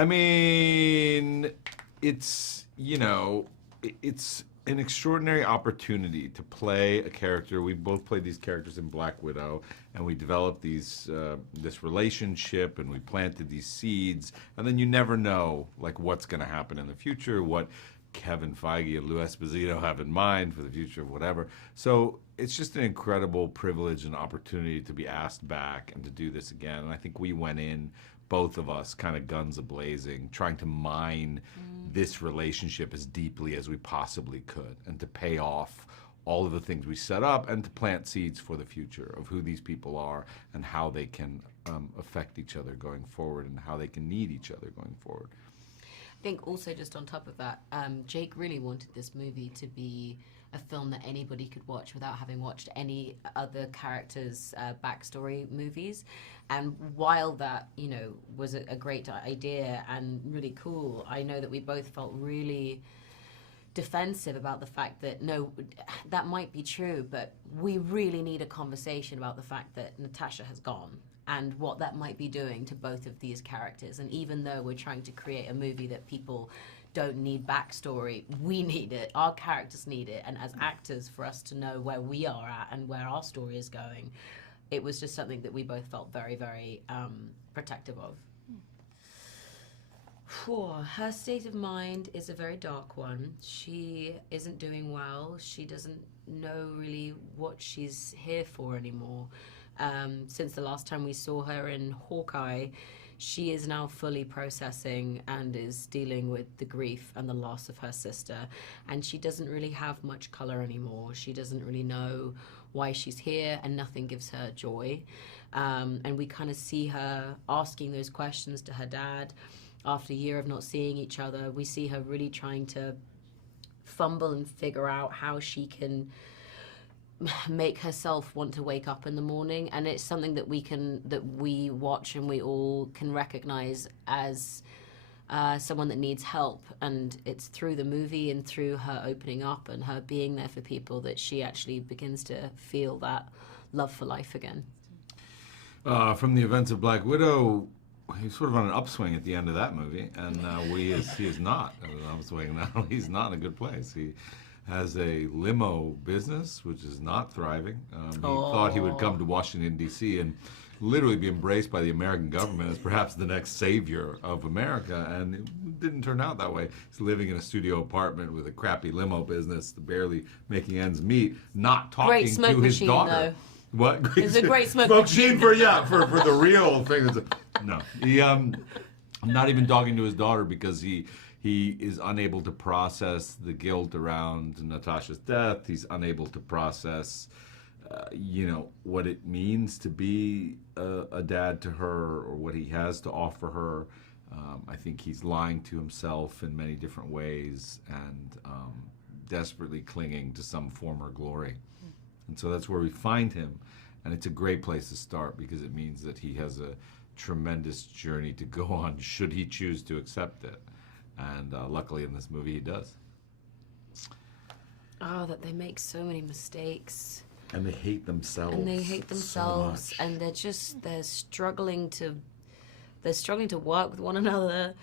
I mean, it's, it's an extraordinary opportunity to play a character. We both played these characters in Black Widow, and we developed this relationship, and we planted these seeds, and then you never know, like, what's going to happen in the future, what Kevin Feige and Lou Esposito have in mind for the future of whatever. So it's just an incredible privilege and opportunity to be asked back and to do this again. And I think we went in, both of us, kind of guns a-blazing, trying to mine this relationship as deeply as we possibly could and to pay off all of the things we set up and to plant seeds for the future of who these people are and how they can affect each other going forward and how they can need each other going forward. I think also just on top of that, Jake really wanted this movie to be a film that anybody could watch without having watched any other characters' backstory movies. And while that, was a great idea and really cool, I know that we both felt really defensive about the fact that, no, that might be true, but we really need a conversation about the fact that Natasha has gone and what that might be doing to both of these characters. And even though we're trying to create a movie that people don't need backstory, we need it, our characters need it, and as actors, for us to know where we are at and where our story is going, it was just something that we both felt very, very protective of. Her state of mind is a very dark one. She isn't doing well. She doesn't know really what she's here for anymore. Since the last time we saw her in Hawkeye, she is now fully processing and is dealing with the grief and the loss of her sister. And she doesn't really have much color anymore. She doesn't really know why she's here, and nothing gives her joy. And we kind of see her asking those questions to her dad. After a year of not seeing each other, we see her really trying to fumble and figure out how she can make herself want to wake up in the morning. And it's something that we watch and we all can recognize as someone that needs help. And it's through the movie and through her opening up and her being there for people that she actually begins to feel that love for life again. From the events of Black Widow, he's sort of on an upswing at the end of that movie, and he is not on an upswing now. He's not in a good place. He has a limo business, which is not thriving. He thought he would come to Washington, D.C. and literally be embraced by the American government as perhaps the next savior of America, and it didn't turn out that way. He's living in a studio apartment with a crappy limo business, barely making ends meet, not talking to his daughter. Though. What? It's a great smoke machine for the real thing. No, he not even talking to his daughter because he is unable to process the guilt around Natasha's death. He's unable to process, what it means to be a dad to her or what he has to offer her. I think he's lying to himself in many different ways and desperately clinging to some former glory. And so that's where we find him. And it's a great place to start because it means that he has a tremendous journey to go on should he choose to accept it. And luckily in this movie he does. Oh, that they make so many mistakes. And they hate themselves. So much. And they're struggling to work with one another.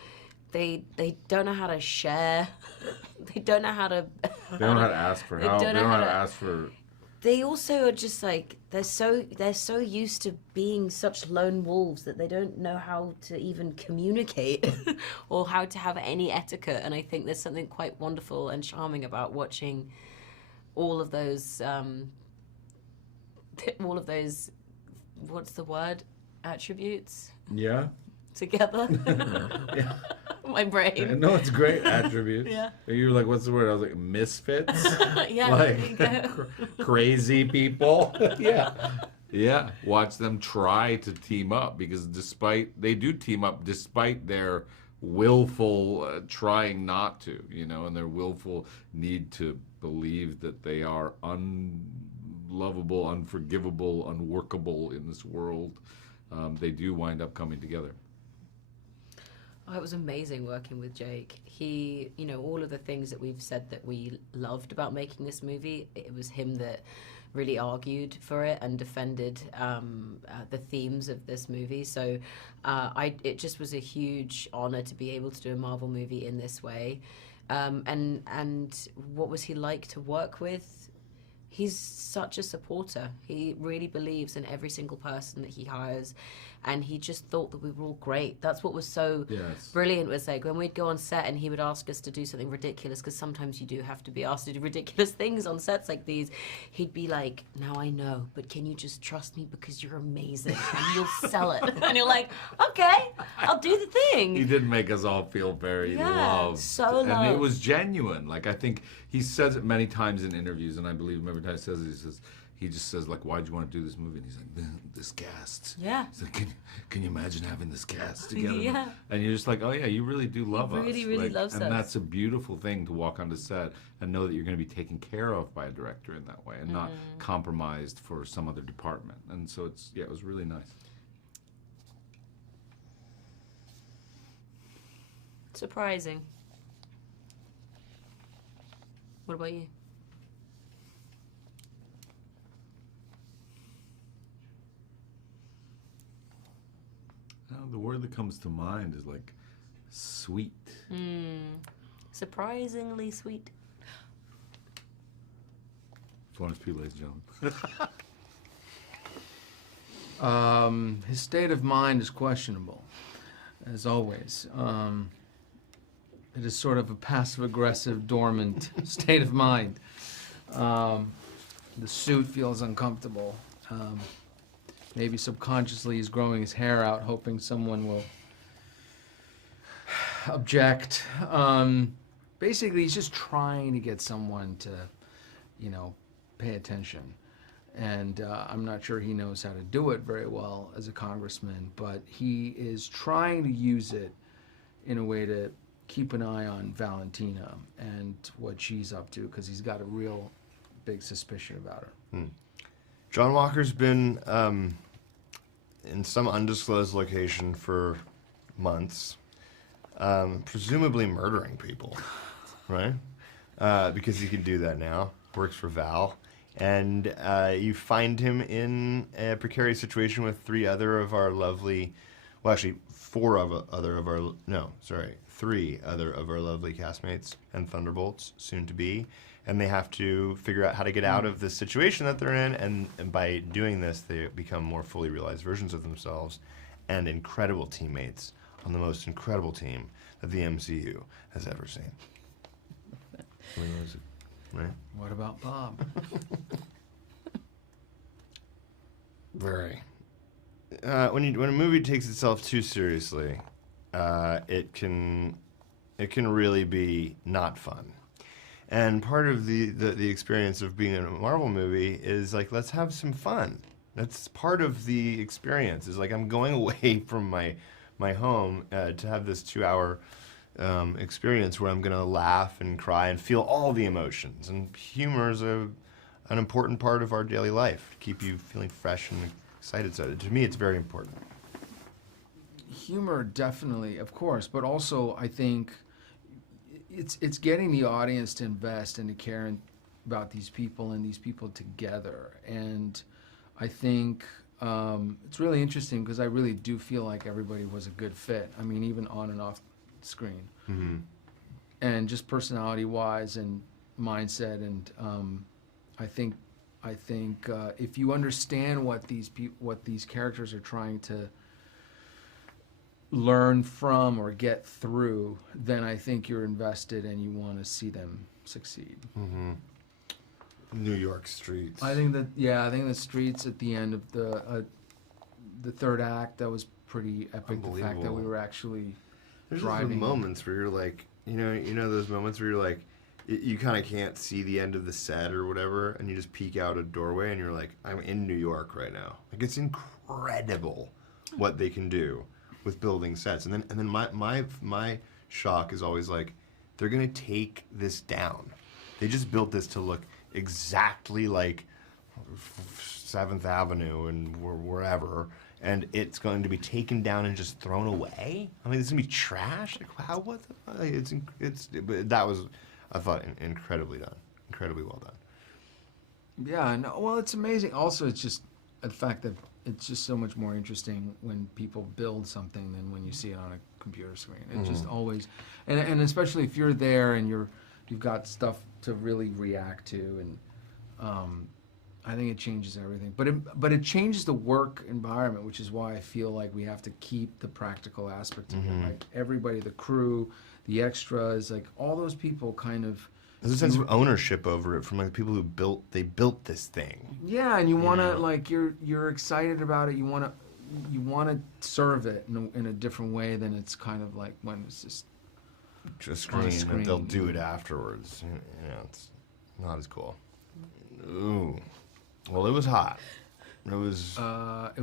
They don't know how to share. They don't know how to They don't know how to ask for help. They don't know how to ask for. They also are just like they're so used to being such lone wolves that they don't know how to even communicate or how to have any etiquette. And I think there's something quite wonderful and charming about watching all of those what's the word, attributes? Yeah. Together. Yeah. My brain. No, it's great attributes. Yeah. You were like, what's the word? I was like, misfits? Yeah. Like, crazy people. Yeah. Yeah. Watch them try to team up because they do team up despite their willful trying not to, and their willful need to believe that they are unlovable, unforgivable, unworkable in this world. They do wind up coming together. Oh, it was amazing working with Jake. He, all of the things that we've said that we loved about making this movie, it was him that really argued for it and defended the themes of this movie. So it just was a huge honor to be able to do a Marvel movie in this way. And what was he like to work with? He's such a supporter. He really believes in every single person that he hires, and he just thought that we were all great. That's what was so brilliant, was like when we'd go on set and he would ask us to do something ridiculous, because sometimes you do have to be asked to do ridiculous things on sets like these. He'd be like, now I know, but can you just trust me because you're amazing and you'll sell it? And you're like, okay, I'll do the thing. He did make us all feel very loved. So loved. And it was genuine. Like, I think he says it many times in interviews, and I believe him every time he says it, he just says, like, why'd you want to do this movie? And he's like, this cast. Yeah. He's like, can you imagine having this cast together? Yeah. And you're just like, oh yeah, you really do love us. He really loves us. And that's a beautiful thing, to walk onto set and know that you're going to be taken care of by a director in that way, and not compromised for some other department. And so it was really nice. Surprising. What about you? The word that comes to mind is like sweet. Surprisingly sweet. Florence Pugh, ladies and gentlemen. His state of mind is questionable, as always. It is sort of a passive-aggressive, dormant state of mind. The suit feels uncomfortable. Maybe subconsciously he's growing his hair out, hoping someone will object. Basically, he's just trying to get someone to, pay attention. And I'm not sure he knows how to do it very well as a congressman, but he is trying to use it in a way to keep an eye on Valentina and what she's up to, because he's got a real big suspicion about her. John Walker's been in some undisclosed location for months, presumably murdering people, right? Because he can do that now. Works for Val. And you find him in a precarious situation with three other of our lovely castmates and Thunderbolts, soon to be. And they have to figure out how to get out of the situation that they're in, and by doing this, they become more fully realized versions of themselves and incredible teammates on the most incredible team that the MCU has ever seen. Right? What about Bob? Very. When a movie takes itself too seriously, it can really be not fun. And part of the experience of being in a Marvel movie is like, let's have some fun. That's part of the experience. Is like, I'm going away from my home to have this 2-hour experience where I'm going to laugh and cry and feel all the emotions. And humor is an important part of our daily life to keep you feeling fresh and excited. So to me, it's very important. Humor, definitely, of course, but also I think it's getting the audience to invest and to care about these people and these people together. And I think it's really interesting because I really do feel like everybody was a good fit. I mean, even on and off screen. Mm-hmm. And just personality-wise and mindset, and I think if you understand what these characters are trying to learn from or get through, then I think you're invested and you want to see them succeed. Mm-hmm. New York streets. I think the streets at the end of the third act, that was pretty epic. The fact that we were actually There's driving. just the moments where you're like, you know those moments where you're like, you kind of can't see the end of the set or whatever, and you just peek out a doorway and you're like, I'm in New York right now. Like, it's incredible what they can do with building sets. And then my shock is always like, they're gonna take this down. They just built this to look exactly like 7th Avenue and wherever, and it's going to be taken down and just thrown away. I mean, it's gonna be trash. Like, how? What? But that was, I thought, incredibly done, incredibly well done. Yeah, no, well, it's amazing. Also, it's just the fact that it's just so much more interesting when people build something than when you see it on a computer screen. It just always, and especially if you're there and you've got stuff to really react to, and I think it changes everything. But it changes the work environment, which is why I feel like we have to keep the practical aspect of it. Like everybody, the crew, the extras, like all those people kind of. There's a sense of ownership over it from like the people who built this thing. Yeah, and you want to like you're excited about it. You want to serve it in a different way than it's kind of like when it's just a screen, and they'll do it afterwards. You know, it's not as cool. Ooh, well, it was hot. It was hot. It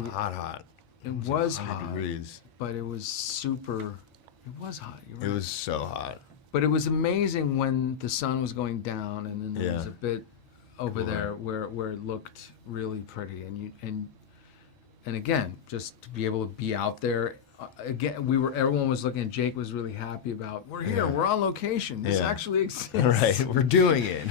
was 100 hot, degrees. but it was super. It was hot. You're right. It was so hot. But it was amazing when the sun was going down, and then there was a bit over there where it looked really pretty, and again, just to be able to be out there. Again, everyone was looking. Jake was really happy about. We're here. We're on location. This actually exists. Right. We're doing it.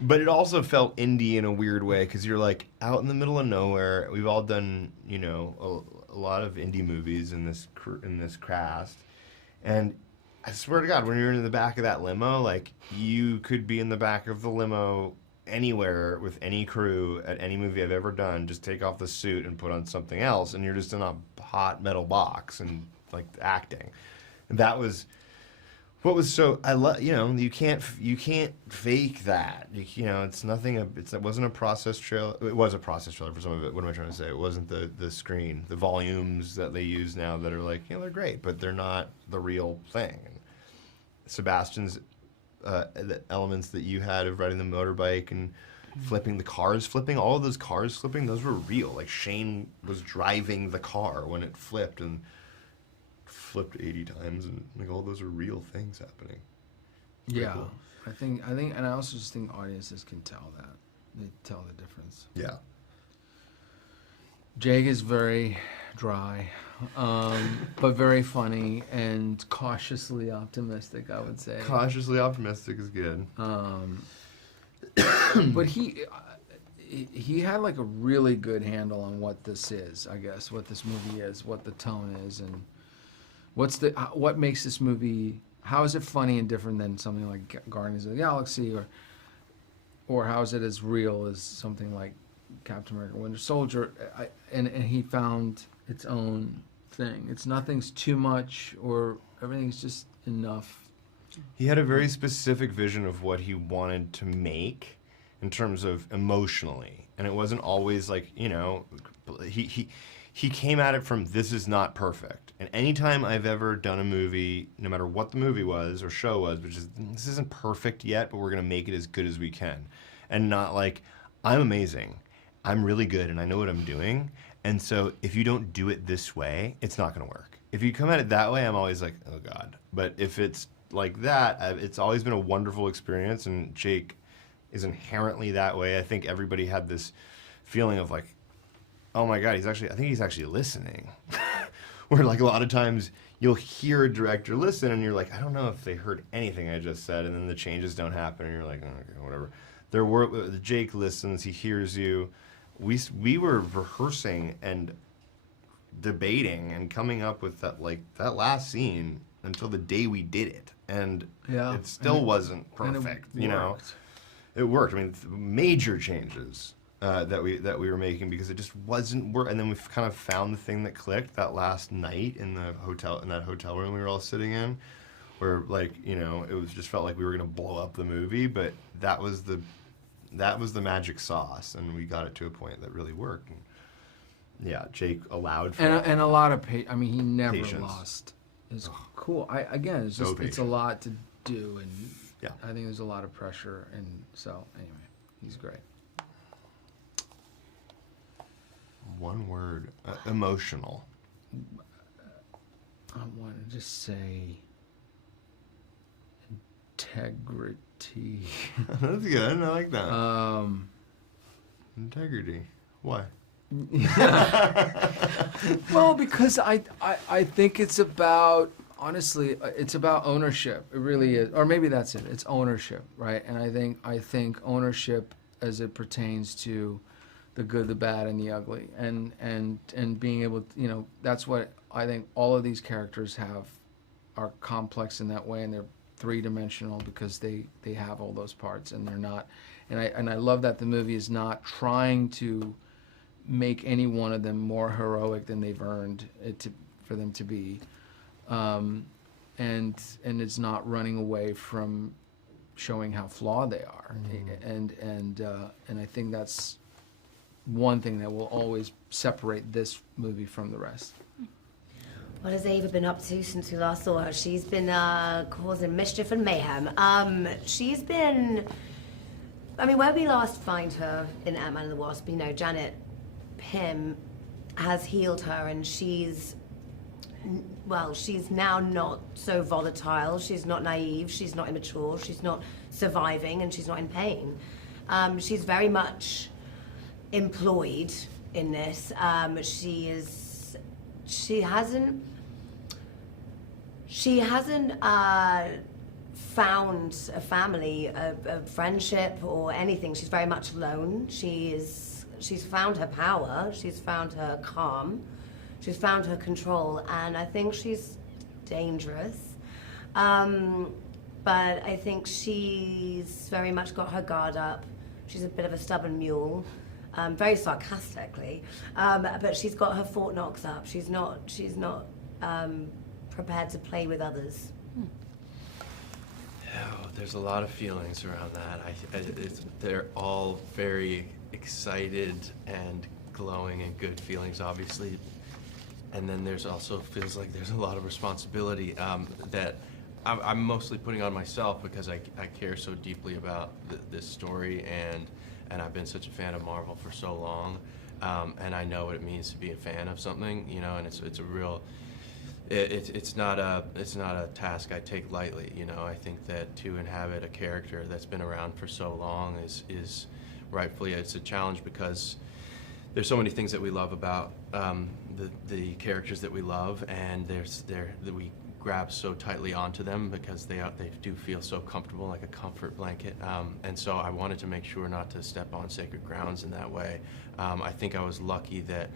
But it also felt indie in a weird way because you're like out in the middle of nowhere. We've all done, you know, a lot of indie movies in this cast, and I swear to God, when you're in the back of that limo, like you could be in the back of the limo anywhere with any crew at any movie I've ever done. Just take off the suit and put on something else, and you're just in a hot metal box and like acting. And that was what was so I love. You know, you can't fake that. You know, it's nothing. It wasn't a process trailer. It was a process trailer for some of it. What am I trying to say? It wasn't the screen, the volumes that they use now that are like, you know, they're great, but they're not the real thing. And Sebastian's the elements that you had of riding the motorbike and flipping all of those cars flipping, those were real. Like Shane was driving the car when it flipped and flipped 80 times, and like all those are real things happening. Yeah, cool. I think, and I also just think audiences can tell that. They tell the difference. Yeah. Jake is very dry, but very funny and cautiously optimistic, I would say. Cautiously optimistic is good. But he had like a really good handle on what this is, I guess, what this movie is, what the tone is, and what makes this movie. How is it funny and different than something like Guardians of the Galaxy, or how is it as real as something like Captain America: Winter Soldier? And he found its own thing. Nothing's too much, or everything's just enough. He had a very specific vision of what he wanted to make in terms of emotionally. And it wasn't always like, you know, he came at it from, this is not perfect. And anytime I've ever done a movie, no matter what the movie was or show was, which is, this isn't perfect yet, but we're going to make it as good as we can. And not like, I'm amazing, I'm really good, and I know what I'm doing. And so if you don't do it this way, it's not going to work. If you come at it that way, I'm always like, oh God. But if it's like that, it's always been a wonderful experience, and Jake is inherently that way. I think everybody had this feeling of like, oh my God, I think he's actually listening. Where like a lot of times you'll hear a director listen and you're like, I don't know if they heard anything I just said, and then the changes don't happen and you're like, oh, okay, whatever. Jake listens, he hears you. We were rehearsing and debating and coming up with that last scene until the day we did it, and it still wasn't perfect. You know, it worked. I mean, major changes that we were making because it just wasn't work. And then we kind of found the thing that clicked that last night in that hotel room we were all sitting in, where like, you know, it was just felt like we were gonna blow up the movie, but that was the magic sauce, and we got it to a point that really worked. And yeah, Jake allowed for and a lot of I mean, he never patience. Lost. It's cool. It's So just it's a lot to do, and yeah, I think there's a lot of pressure, and so anyway, he's great. One word, emotional. I want to just say integrity. That's good. I like that. Integrity. Why? Well, because I think it's about, honestly, it's about ownership. It really is. Or maybe that's it. It's ownership, right? And I think ownership as it pertains to the good, the bad, and the ugly, and being able to, that's what I think all of these characters are complex in that way, and they're three-dimensional because they have all those parts, and they're not, and I love that the movie is not trying to make any one of them more heroic than they've earned it for them to be, and it's not running away from showing how flawed they are, and I think that's one thing that will always separate this movie from the rest. What has Ava been up to since we last saw her? She's been causing mischief and mayhem. She's been, where we last find her in Ant-Man and the Wasp, Janet Pym has healed her, and she's now not so volatile. She's not naive. She's not immature. She's not surviving, and she's not in pain. She's very much employed in this. She hasn't found a family, a friendship, or anything. She's very much alone. She's found her power. She's found her calm. She's found her control, and I think she's dangerous. But I think she's very much got her guard up. She's a bit of a stubborn mule, very sarcastically, but she's got her Fort Knox up. She's not prepared to play with others. Oh, there's a lot of feelings around that. They're all very excited and glowing and good feelings, obviously. And then there's also feels like there's a lot of responsibility that I'm mostly putting on myself because I care so deeply about this story, and I've been such a fan of Marvel for so long, and I know what it means to be a fan of something, and it's a real. It's not a task I take lightly, I think that to inhabit a character that's been around for so long is rightfully it's a challenge because there's so many things that we love about the characters that we love, and that we grab so tightly onto them because they do feel so comfortable, like a comfort blanket. And so I wanted to make sure not to step on sacred grounds in that way. I think I was lucky that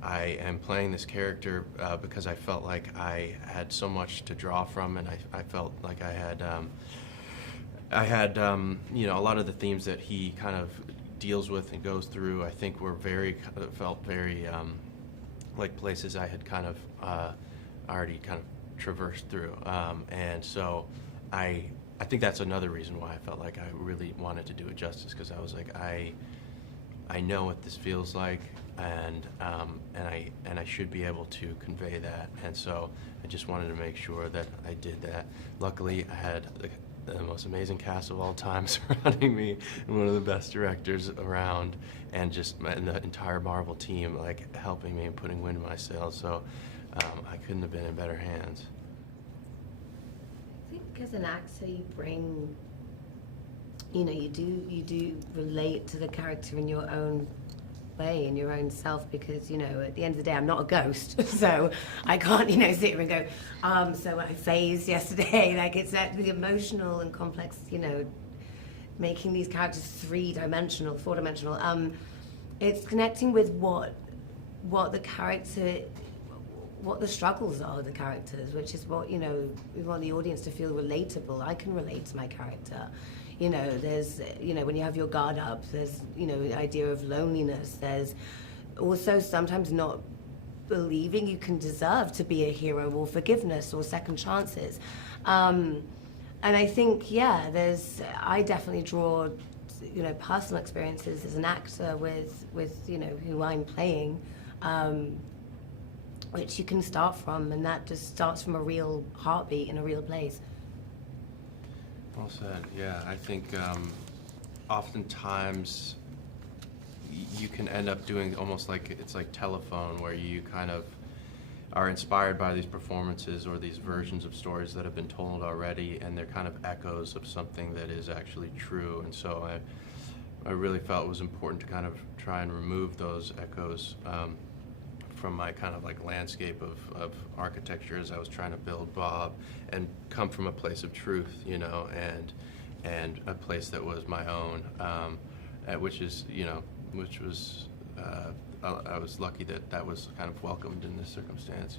I am playing this character because I felt like I had so much to draw from, and I felt like I had a lot of the themes that he kind of deals with and goes through. I think were felt very like places I had kind of already kind of traversed through, and so I think that's another reason why I felt like I really wanted to do it justice, because I was like I know what this feels like, and I should be able to convey that, and so I just wanted to make sure that I did that. Luckily, I had the most amazing cast of all time surrounding me, and one of the best directors around, and the entire Marvel team like helping me and putting wind in my sails. So I couldn't have been in better hands. I think as an actor, you bring, you do relate to the character in your own way, in your own self, because at the end of the day, I'm not a ghost, so I can't sit here and go, so I phased yesterday. Like, it's the emotional and complex, making these characters 3-dimensional, 4-dimensional. It's connecting with what the character, what the struggles are of the characters, which is what we want the audience to feel relatable. I can relate to my character. There's, when you have your guard up, there's, the idea of loneliness. There's also sometimes not believing you can deserve to be a hero, or forgiveness, or second chances. And I think, I definitely draw, personal experiences as an actor with who I'm playing, which you can start from, and that just starts from a real heartbeat in a real place. Well said. Yeah, I think oftentimes you can end up doing almost like it's like telephone, where you kind of are inspired by these performances or these versions of stories that have been told already, and they're kind of echoes of something that is actually true. And so I really felt it was important to kind of try and remove those echoes from my kind of like landscape of architecture as I was trying to build Bob, and come from a place of truth, and and a place that was my own, which is, which was, I was lucky that was kind of welcomed in this circumstance,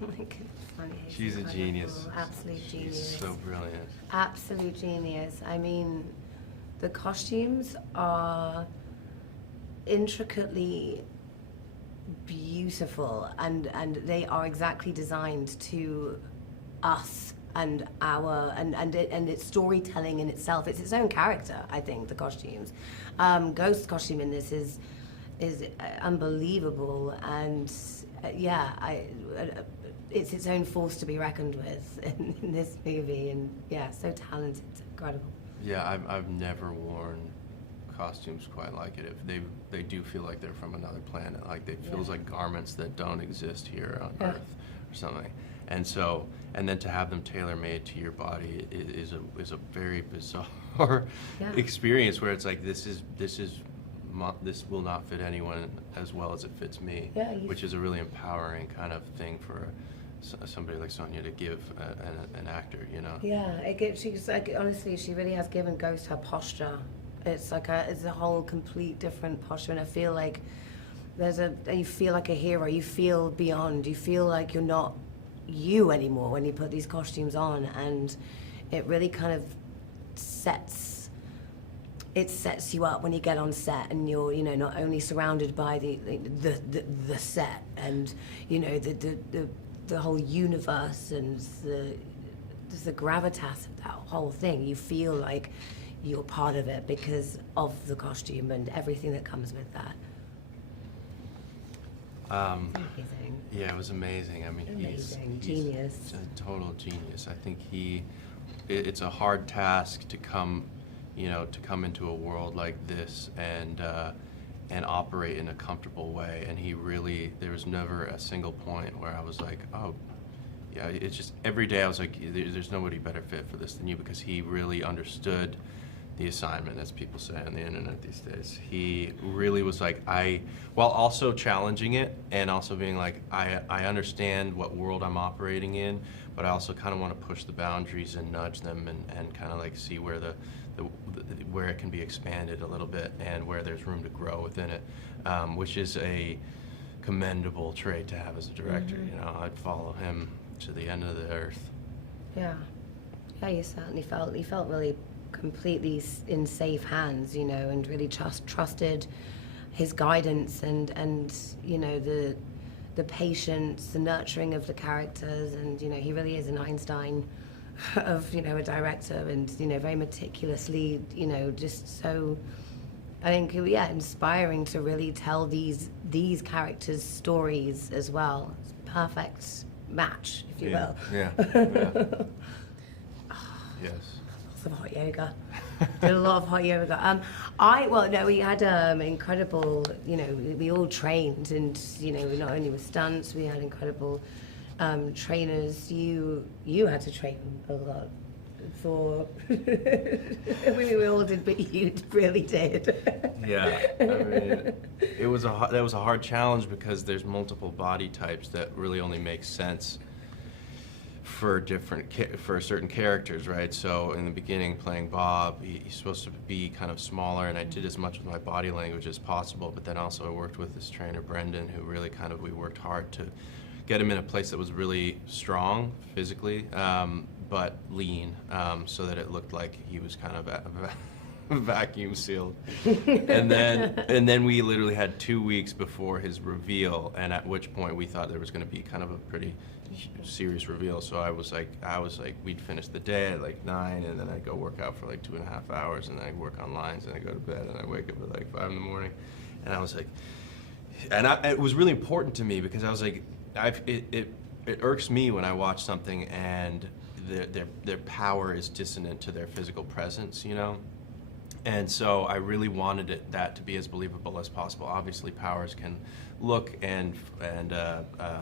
Oh my goodness, funny. She's a genius. Absolute genius. She's so brilliant. Absolute genius. I mean, the costumes are intricately beautiful, and they are exactly designed to us and its storytelling in itself. It's its own character, I think, the costumes. Ghost's costume in this is unbelievable, and it's its own force to be reckoned with in this movie, and so talented, incredible. Yeah, I've never worn costumes quite like it. If they do feel like they're from another planet, like they feels like garments that don't exist here on Earth or something. And then to have them tailor-made to your body is a very bizarre experience, where it's like this will not fit anyone as well as it fits me, which is a really empowering kind of thing for somebody like Sonia to give an actor, Yeah, she's like, honestly, she really has given Ghost her posture. It's like it's a whole complete different posture, and I feel like you feel like a hero. You feel beyond. You feel like you're not you anymore when you put these costumes on, and it really kind of sets you up when you get on set, and you're not only surrounded by the set and the whole universe and the gravitas of that whole thing. You feel like you're part of it because of the costume and everything that comes with that. Amazing. Yeah, it was amazing. I mean, he's genius. a total genius. I think it's a hard task to come into a world like this and operate in a comfortable way. And there was never a single point where I was like, oh, yeah, it's just every day I was like, there's nobody better fit for this than you, because he really understood the assignment, as people say on the internet these days. He really was like, while also challenging it and also being like, I understand what world I'm operating in, but I also kind of want to push the boundaries and nudge them and kind of like see where where it can be expanded a little bit and where there's room to grow within it, which is a commendable trait to have as a director. I'd follow him to the end of the earth. Yeah, you certainly felt really completely in safe hands, and really trusted his guidance and the patience, the nurturing of the characters, and he really is an Einstein of a director, and very meticulously, just so, I think, inspiring to really tell these characters' stories as well. It's a perfect match, if you will. Yeah. Yes. Lots of hot yoga. Did a lot of hot yoga. We had incredible, we all trained, and not only with stunts, we had incredible trainers. You had to train a lot for. we all did, but you really did. Yeah, I mean, that was a hard challenge, because there's multiple body types that really only make sense for certain characters, right? So in the beginning, playing Bob, he's supposed to be kind of smaller, and I did as much with my body language as possible. But then also I worked with this trainer, Brendan, who really we worked hard to get him in a place that was really strong physically, but lean, so that it looked like he was kind of vacuum sealed. and then we literally had 2 weeks before his reveal, and at which point we thought there was going to be kind of a pretty serious reveal. So I was like, we'd finish the day at like 9, and then I'd go work out for like 2.5 hours, and then I'd work on lines, and I'd go to bed, and I'd wake up at like 5 in the morning. And I was like, it was really important to me, because I was like, it irks me when I watch something and their power is dissonant to their physical presence, And so I really wanted that to be as believable as possible. Obviously, powers can look and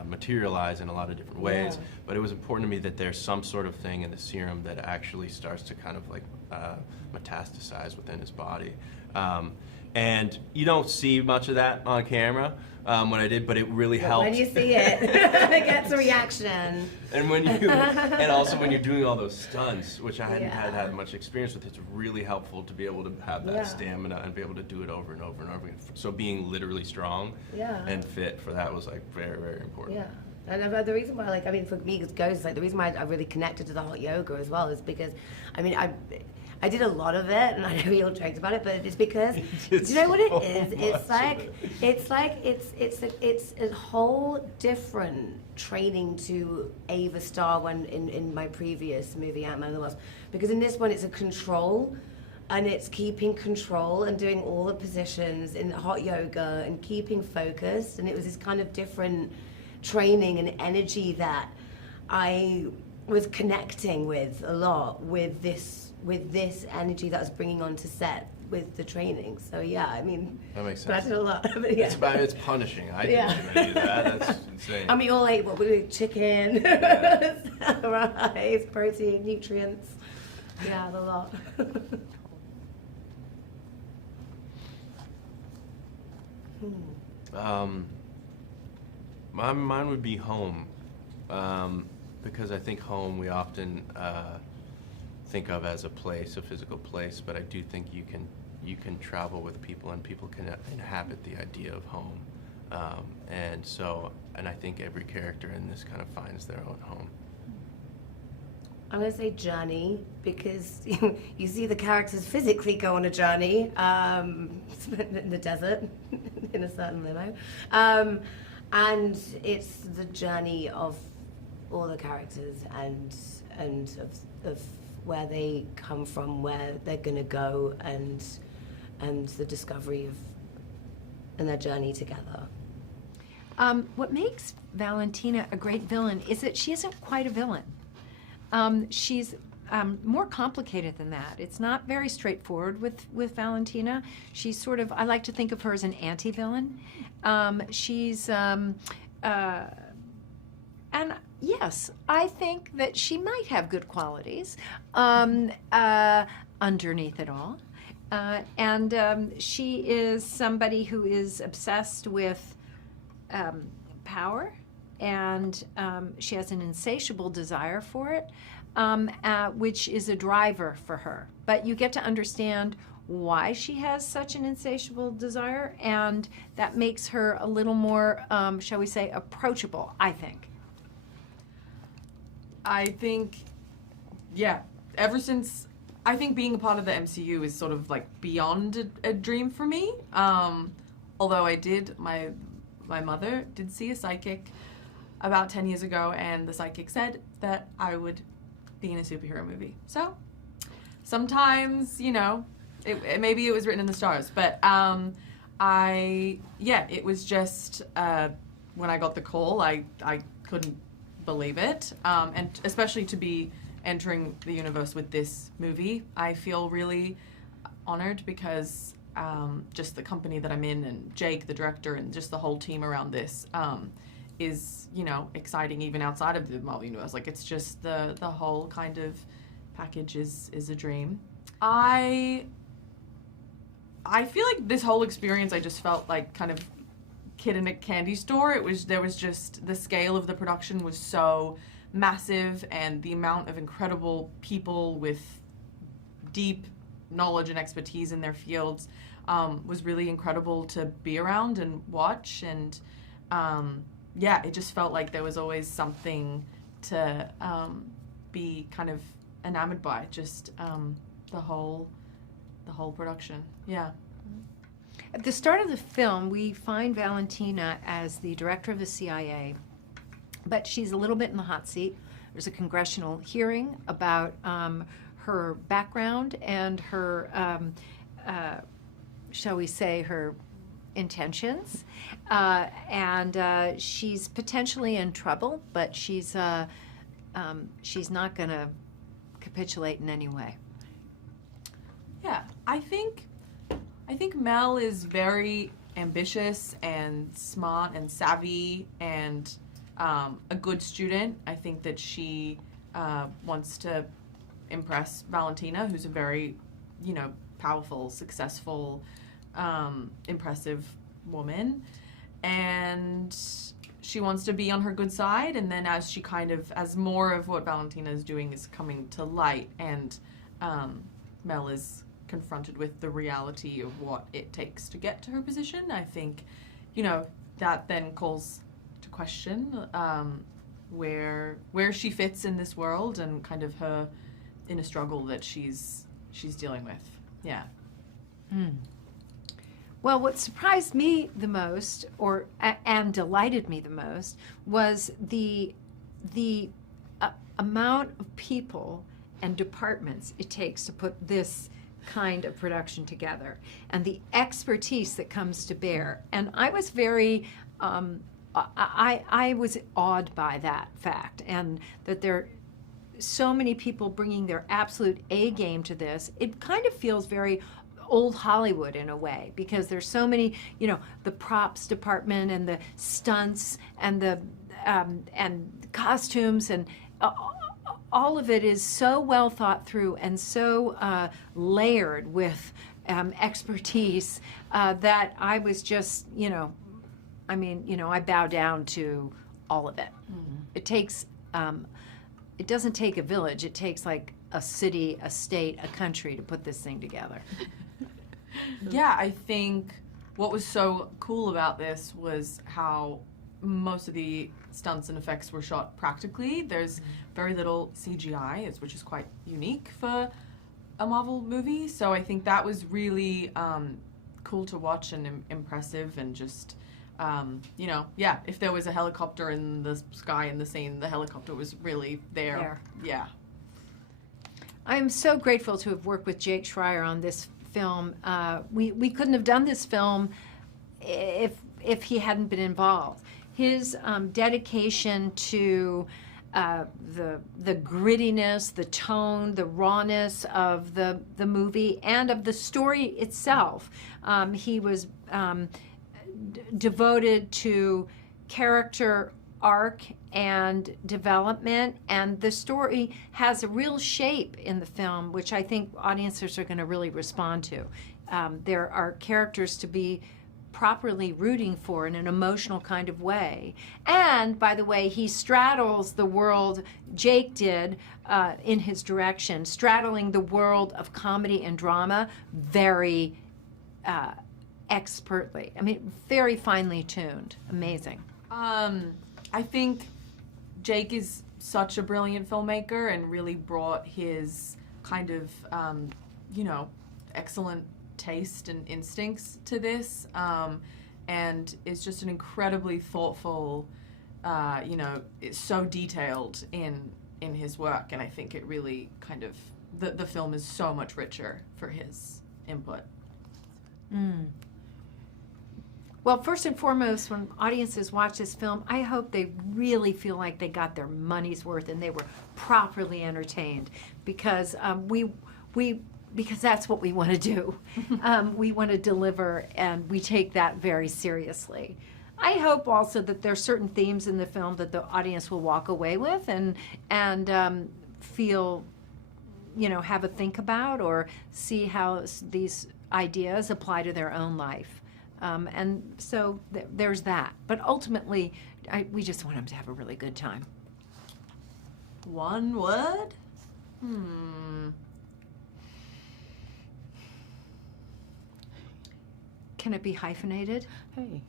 materialize in a lot of different ways, but it was important to me that there's some sort of thing in the serum that actually starts to kind of like metastasize within his body. And you don't see much of that on camera when I did, but it really helped. When you see it, it gets a reaction. And when you, and also when you're doing all those stunts, which I hadn't Yeah. had much experience with, it's really helpful to be able to have that Yeah. stamina and be able to do it over and over and over again. So being literally strong Yeah. and fit for that was like very, very important. Yeah. And the reason why, like, I mean, for me, it goes, like, the reason why I really connected to the hot yoga as well is because, I mean, I did a lot of it, and I know we all joked about it, but it's because, do you know what it is? It's a whole different training to Ava Starr one in my previous movie, Ant-Man and the Wasp. Because in this one, it's a control, and it's keeping control and doing all the positions in hot yoga and keeping focused, and it was this kind of different training and energy that I was connecting with a lot with this energy that I was bringing onto set with the training. So yeah, I mean, That makes but I sense. did a lot. But yeah. It's punishing. I Yeah. didn't do any of that. That's insane. And we all ate what we did, chicken, rice, protein, nutrients. Yeah, a lot. Mine would be home, because I think home we often think of as a place, a physical place, but I do think you can travel with people and people can inhabit the idea of home, and I think every character in this kind of finds their own home. I'm going to say journey because you see the characters physically go on a journey in the desert in a certain limo. And it's the journey of all the characters and of where they come from, where they're going to go, and the discovery of and their journey together. What makes Valentina a great villain is that she isn't quite a villain. She's more complicated than that. It's not very straightforward with Valentina. She's sort of, I like to think of her as an anti-villain. And yes, I think that she might have good qualities underneath it all. She is somebody who is obsessed with power, and she has an insatiable desire for it, which is a driver for her. But you get to understand why she has such an insatiable desire, and that makes her a little more, shall we say, approachable, I think. I think, yeah, ever since, I think being a part of the MCU is sort of like beyond a dream for me. Although my mother did see a psychic about 10 years ago, and the psychic said that I would be in a superhero movie. So sometimes, you know, maybe it was written in the stars, but it was just when I got the call, I couldn't believe it, and especially to be entering the universe with this movie, I feel really honored because just the company that I'm in, and Jake, the director, and just the whole team around this is, you know, exciting even outside of the Marvel universe. Like, it's just the whole kind of package is a dream. I feel like this whole experience, I just felt like kind of kid in a candy store. There was just, the scale of the production was so massive, and the amount of incredible people with deep knowledge and expertise in their fields was really incredible to be around and watch. And it just felt like there was always something to be kind of enamored by, just the whole production. Yeah. At the start of the film, we find Valentina as the director of the CIA, but she's a little bit in the hot seat. There's a congressional hearing about her background and her, shall we say, her intentions. She's potentially in trouble, but she's not going to capitulate in any way. Yeah, I think Mel is very ambitious and smart and savvy and a good student. I think that she wants to impress Valentina, who's a very, you know, powerful, successful impressive woman, and she wants to be on her good side. And then as more of what Valentina is doing is coming to light, and Mel is confronted with the reality of what it takes to get to her position, I think, that then calls to question where she fits in this world, and kind of her inner struggle that she's dealing with. Yeah. Well, what surprised me the most, and delighted me the most, was the amount of people and departments it takes to put this kind of production together, and the expertise that comes to bear. And I was very, I was awed by that fact, and that there are so many people bringing their absolute A game to this. It kind of feels very old Hollywood in a way, because there's so many, the props department and the stunts and the and costumes, and all of it is so well thought through and so layered with expertise that I was just, I bow down to all of it. It takes, it doesn't take a village. It takes like a city, a state, a country to put this thing together. Yeah, I think what was so cool about this was how most of the stunts and effects were shot practically. There's very little CGI, which is quite unique for a Marvel movie. So I think that was really cool to watch and impressive, and just, if there was a helicopter in the sky in the scene, the helicopter was really there. Yeah. I am so grateful to have worked with Jake Schreier on this film. We couldn't have done this film if he hadn't been involved. His dedication to the grittiness, the tone, the rawness of the movie and of the story itself. He was devoted to character arc and development, and the story has a real shape in the film, which I think audiences are going to really respond to. There are characters to be properly rooting for in an emotional kind of way. And, by the way, he straddles the world, Jake did, in his direction, straddling the world of comedy and drama very expertly. I mean, very finely tuned. Amazing. I think Jake is such a brilliant filmmaker and really brought his kind of, excellent taste and instincts to this, and is just an incredibly thoughtful, it's so detailed in his work, and I think it really kind of, the film is so much richer for his input. Well, first and foremost, when audiences watch this film, I hope they really feel like they got their money's worth and they were properly entertained, because because that's what we want to do. We want to deliver, and we take that very seriously. I hope also that there are certain themes in the film that the audience will walk away with and feel, have a think about, or see how these ideas apply to their own life. And so there's that. But ultimately, we just want them to have a really good time. One word? Can it be hyphenated? Hey.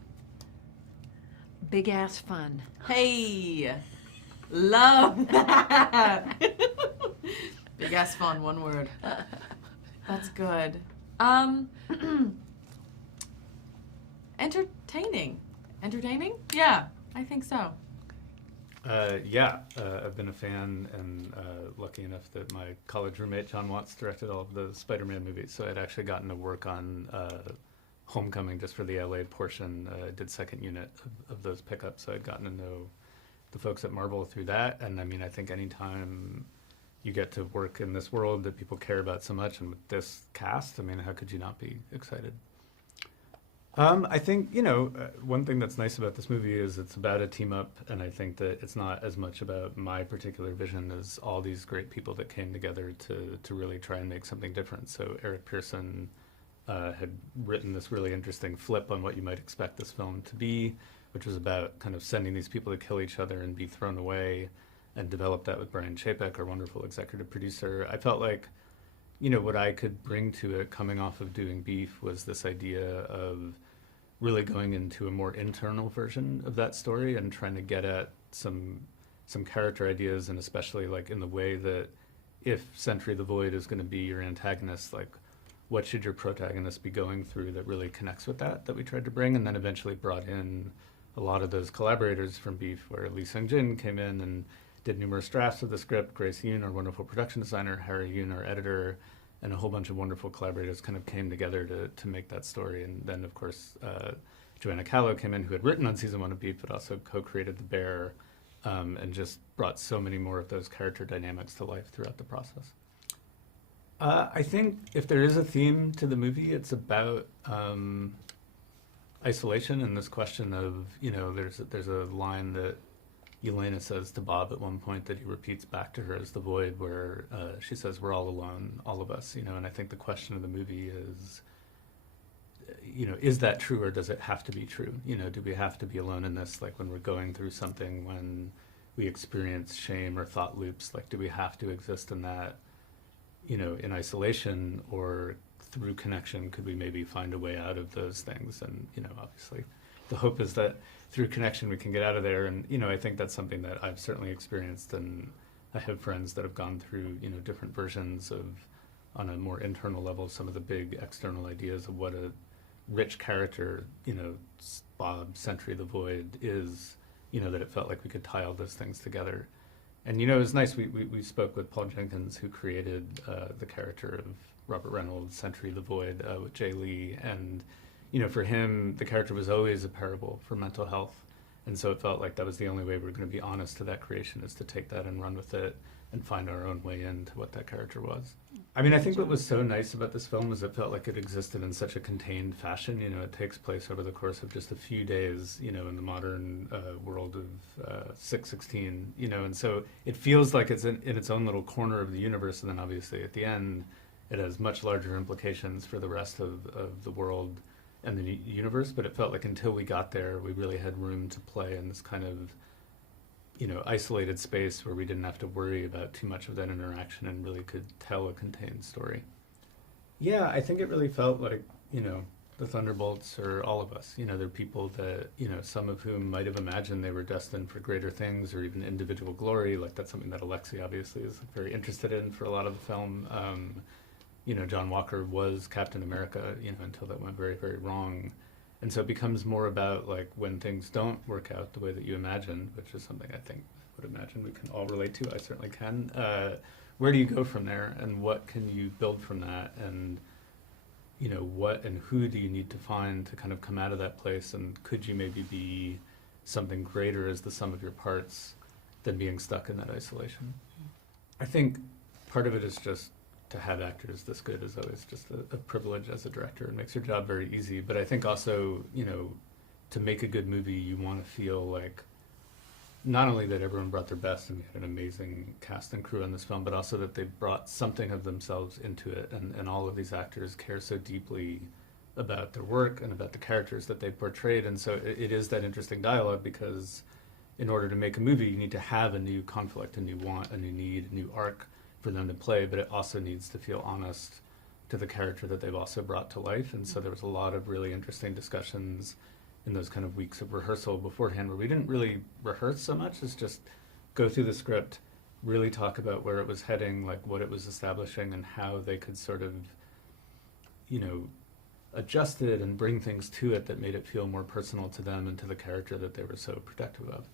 Big ass fun. Hey! Love that! Big ass fun, one word. That's good. Entertaining. Entertaining? Yeah, I think so. I've been a fan, and lucky enough that my college roommate John Watts directed all of the Spider-Man movies, so I'd actually gotten to work on Homecoming just for the LA portion. Did second unit of those pickups, so I'd gotten to know the folks at Marvel through that. And I mean, I think anytime you get to work in this world that people care about so much, and with this cast, I mean, how could you not be excited? I think, one thing that's nice about this movie is it's about a team up, and I think that it's not as much about my particular vision as all these great people that came together to really try and make something different. So Eric Pearson, had written this really interesting flip on what you might expect this film to be, which was about kind of sending these people to kill each other and be thrown away, and developed that with Brian Chapek, our wonderful executive producer. I felt like, what I could bring to it coming off of doing Beef was this idea of really going into a more internal version of that story and trying to get at some character ideas, and especially like in the way that if Sentry the Void is going to be your antagonist, like what should your protagonist be going through that really connects with that we tried to bring, and then eventually brought in a lot of those collaborators from Beef, where Lee Sung-jin came in and did numerous drafts of the script, Grace Yoon, our wonderful production designer, Harry Yoon, our editor, and a whole bunch of wonderful collaborators kind of came together to make that story. And then, of course, Joanna Callow came in, who had written on season 1 of Beef, but also co-created The Bear, and just brought so many more of those character dynamics to life throughout the process. I think if there is a theme to the movie, it's about isolation and this question of, there's a line that Yelena says to Bob at one point that he repeats back to her as the Void, where she says, "We're all alone, all of us," and I think the question of the movie is, is that true, or does it have to be true? Do we have to be alone in this? Like when we're going through something, when we experience shame or thought loops, like do we have to exist in that, in isolation, or through connection, could we maybe find a way out of those things? And, obviously the hope is that through connection we can get out of there. And, I think that's something that I've certainly experienced, and I have friends that have gone through, different versions of, on a more internal level, some of the big external ideas of what a rich character, Bob, Sentry the Void is, that it felt like we could tie all those things together. And, it was nice, we spoke with Paul Jenkins, who created the character of Robert Reynolds, Sentry the Void, with Jay Lee, and, for him, the character was always a parable for mental health. And so it felt like that was the only way we were going to be honest to that creation, is to take that and run with it and find our own way into what that character was. I mean, I think what was so nice about this film was it felt like it existed in such a contained fashion. It takes place over the course of just a few days, in the modern world of 616, and so it feels like it's in its own little corner of the universe, and then obviously at the end, it has much larger implications for the rest of the world and the universe, but it felt like until we got there, we really had room to play in this kind of, isolated space where we didn't have to worry about too much of that interaction and really could tell a contained story. Yeah, I think it really felt like, the Thunderbolts or all of us. They're people that, some of whom might have imagined they were destined for greater things or even individual glory. Like that's something that Alexei obviously is very interested in for a lot of the film. John Walker was Captain America, until that went very, very wrong. And so it becomes more about like when things don't work out the way that you imagined, which is something I think would imagine we can all relate to. I certainly can. Where do you go from there, and what can you build from that? And what and who do you need to find to kind of come out of that place? And could you maybe be something greater as the sum of your parts than being stuck in that isolation? I think part of it is just to have actors this good is always just a privilege as a director. It makes your job very easy. But I think also, to make a good movie, you want to feel like not only that everyone brought their best and we had an amazing cast and crew on this film, but also that they brought something of themselves into it. And all of these actors care so deeply about their work and about the characters that they portrayed. And so it is that interesting dialogue, because in order to make a movie, you need to have a new conflict, a new want, a new need, a new arc for them to play, but it also needs to feel honest to the character that they've also brought to life. And so there was a lot of really interesting discussions in those kind of weeks of rehearsal beforehand, where we didn't really rehearse so much as just go through the script, really talk about where it was heading, like what it was establishing, and how they could sort of, adjust it and bring things to it that made it feel more personal to them and to the character that they were so protective of.